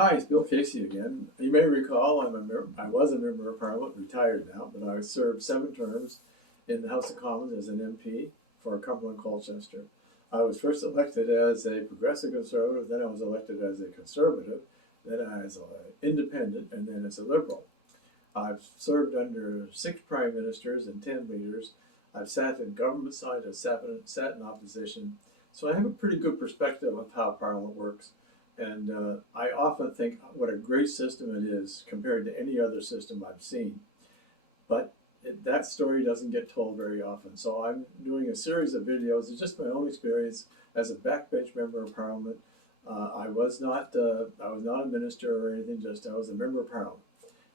Hi, it's Bill Casey again. You may recall I was a member of Parliament, retired now, but I served 7 terms in the House of Commons as an MP for Cumberland Colchester. I was first elected as a progressive conservative, then I was elected as a conservative, then as an independent, and then as a liberal. I've served under 6 prime ministers and 10 leaders. I've sat in government side, I've sat in opposition, so I have a pretty good perspective of how Parliament works. And I often think what a great system it is compared to any other system I've seen. But that story doesn't get told very often. So I'm doing a series of videos. It's just my own experience as a backbench member of Parliament. I was not a minister or anything. Just I was a member of Parliament,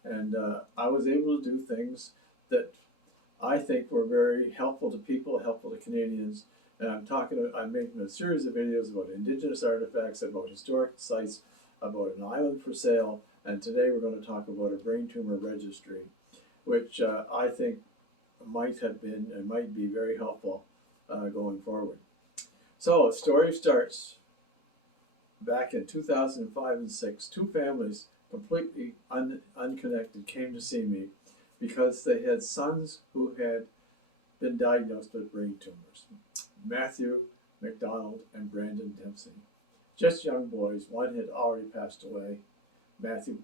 and I was able to do things that I think were very helpful to people, helpful to Canadians. And I'm making a series of videos about Indigenous artifacts, about historic sites, about an island for sale, and today we're going to talk about a brain tumor registry, which I think might have been and might be very helpful going forward. So the story starts back in 2005 and 6. 2 families, completely unconnected, came to see me because they had sons who had been diagnosed with brain tumors. Matthew, McDonald, and Brandon Dempsey. Just young boys. One had already passed away. Matthew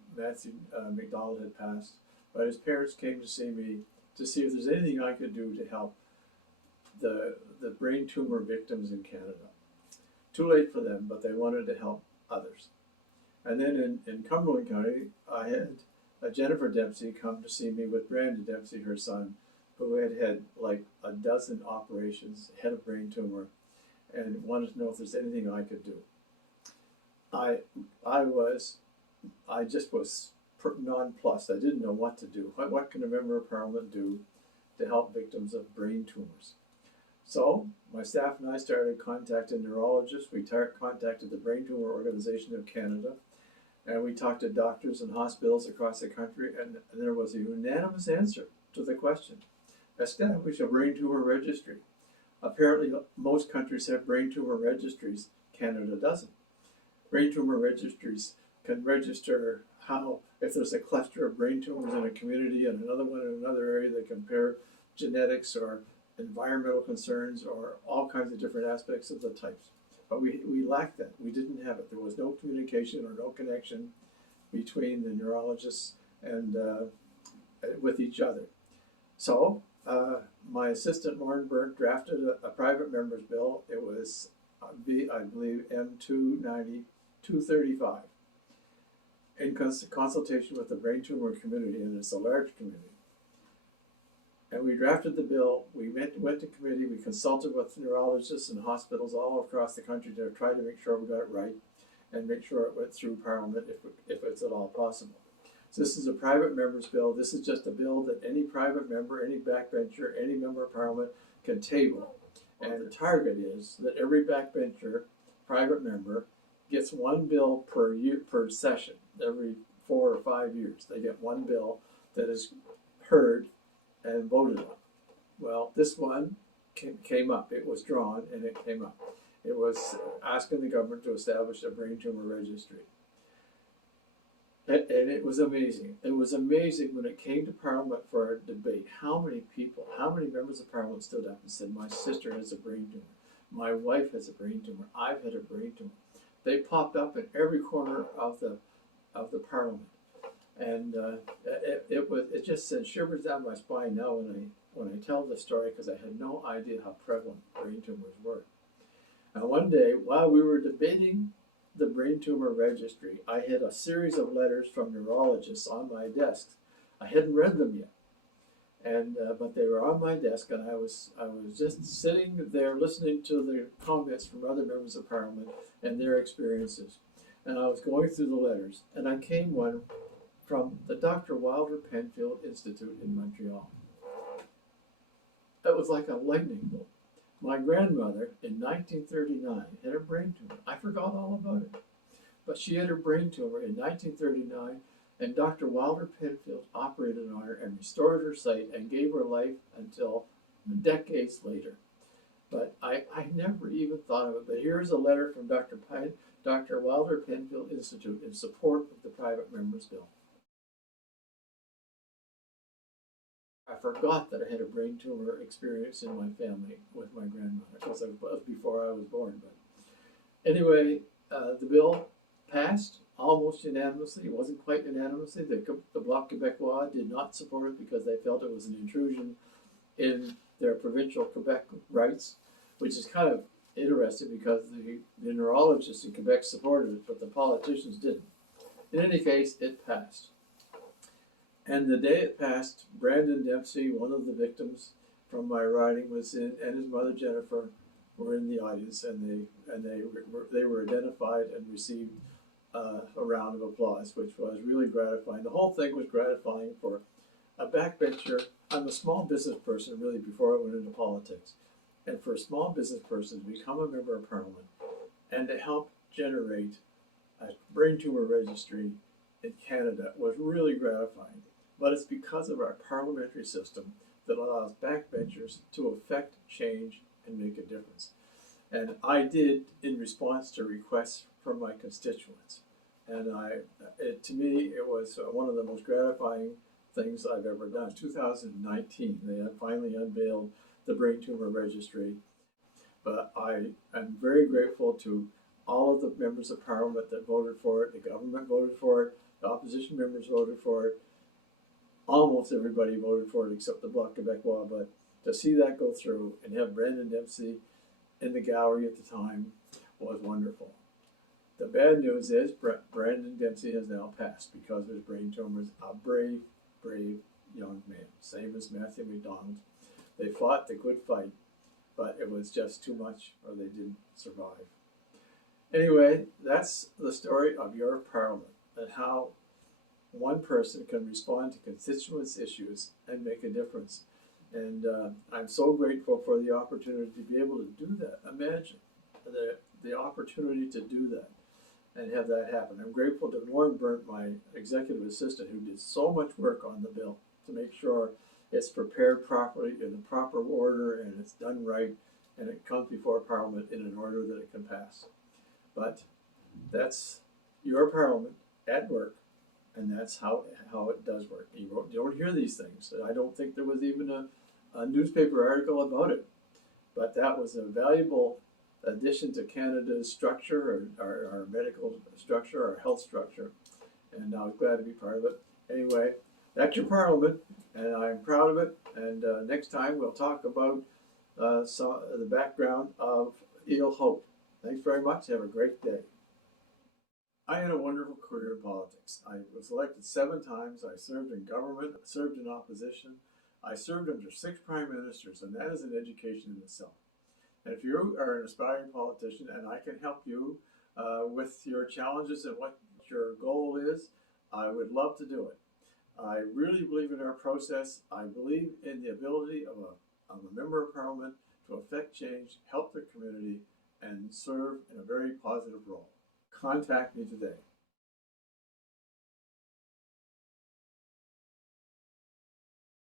McDonald had passed, but his parents came to see me to see if there's anything I could do to help the brain tumor victims in Canada. Too late for them, but they wanted to help others. And then in Cumberland County, I had Jennifer Dempsey come to see me with Brandon Dempsey, her son, who had like a dozen operations, had a brain tumor, and wanted to know if there's anything I could do. I just was nonplussed. I didn't know what to do. What can a member of Parliament do to help victims of brain tumors? So my staff and I started contacting neurologists. We contacted the Brain Tumor Organization of Canada, and we talked to doctors and hospitals across the country, and there was a unanimous answer to the question. Establish a brain tumor registry. Apparently, most countries have brain tumor registries. Canada doesn't. Brain tumor registries can register if there's a cluster of brain tumors in a community and another one in another area, they compare genetics or environmental concerns or all kinds of different aspects of the types. But we lacked that. We didn't have it. There was no communication or no connection between the neurologists and with each other. So my assistant, Lorne Bernt, drafted a private member's bill. It was, I believe, M290-235, in consultation with the brain tumor community, and it's a large community. And we drafted the bill. We went to committee. We consulted with neurologists and hospitals all across the country to try to make sure we got it right and make sure it went through Parliament if it's at all possible. So this is a private member's bill. This is just a bill that any private member, any backbencher, any member of Parliament can table. And the target is that every backbencher, private member, gets 1 bill per year, per session. Every 4 or 5 years, they get 1 bill that is heard and voted on. Well, this one came up. It was drawn and it came up. It was asking the government to establish a brain tumor registry. And it was amazing. It was amazing when it came to Parliament for a debate, how many people, how many members of Parliament stood up and said, my sister has a brain tumor, my wife has a brain tumor, I've had a brain tumor. They popped up in every corner of the Parliament. And it just sent shivers down my spine now when I tell the story, because I had no idea how prevalent brain tumors were. And one day, while we were debating the brain tumor registry, I had a series of letters from neurologists on my desk. I hadn't read them yet, and but they were on my desk, and I was just sitting there listening to the comments from other members of Parliament and their experiences. And I was going through the letters, and I came one from the Dr. Wilder Penfield Institute in Montreal. It was like a lightning bolt. My grandmother, in 1939, had a brain tumor. I forgot all about it. But she had a brain tumor in 1939, and Dr. Wilder Penfield operated on her and restored her sight and gave her life until decades later. But I never even thought of it. But here's a letter from Dr. Wilder Penfield Institute in support of the private members bill. I forgot that I had a brain tumor experience in my family with my grandmother, because it was before I was born. But anyway, the bill passed almost unanimously. It wasn't quite unanimously. The Bloc Quebecois did not support it because they felt it was an intrusion in their provincial Quebec rights, which is kind of interesting because the neurologists in Quebec supported it, but the politicians didn't. In any case, it passed. And the day it passed, Brandon Dempsey, one of the victims from my riding, was in, and his mother Jennifer were in the audience, and they were identified and received a round of applause, which was really gratifying. The whole thing was gratifying for a backbencher. I'm a small business person, really, before I went into politics. And for a small business person to become a member of Parliament and to help generate a brain tumor registry in Canada was really gratifying. But it's because of our parliamentary system that allows backbenchers to affect change and make a difference. And I did in response to requests from my constituents. And to me, it was one of the most gratifying things I've ever done. 2019, they had finally unveiled the brain tumor registry. But I am very grateful to all of the members of Parliament that voted for it. The government voted for it. The opposition members voted for it. Almost everybody voted for it except the Bloc Quebecois. But to see that go through and have Brandon Dempsey in the gallery at the time was wonderful. The bad news is Brandon Dempsey has now passed because of his brain tumors. A brave, brave young man, same as Matthew McDonald. They fought the good fight, but it was just too much, or they didn't survive. Anyway, that's the story of your Parliament and how one person can respond to constituents' issues and make a difference. And I'm so grateful for the opportunity to be able to do that. Imagine the opportunity to do that and have that happen. I'm grateful to Lorne Bernt, my executive assistant, who did so much work on the bill to make sure it's prepared properly in the proper order and it's done right and it comes before Parliament in an order that it can pass. But that's your Parliament at work, and that's how it does work. You don't hear these things. I don't think there was even a newspaper article about it. But that was a valuable addition to Canada's structure, our medical structure, our health structure. And I was glad to be part of it. Anyway, that's your Parliament, and I'm proud of it. And next time we'll talk about the background of Eel Hope. Thanks very much. Have a great day. I had a wonderful career in politics. I was elected 7 times. I served in government, I served in opposition. I served under 6 prime ministers, and that is an education in itself. And if you are an aspiring politician and I can help you with your challenges and what your goal is, I would love to do it. I really believe in our process. I believe in the ability of a member of Parliament to affect change, help the community, and serve in a very positive role. Contact me today.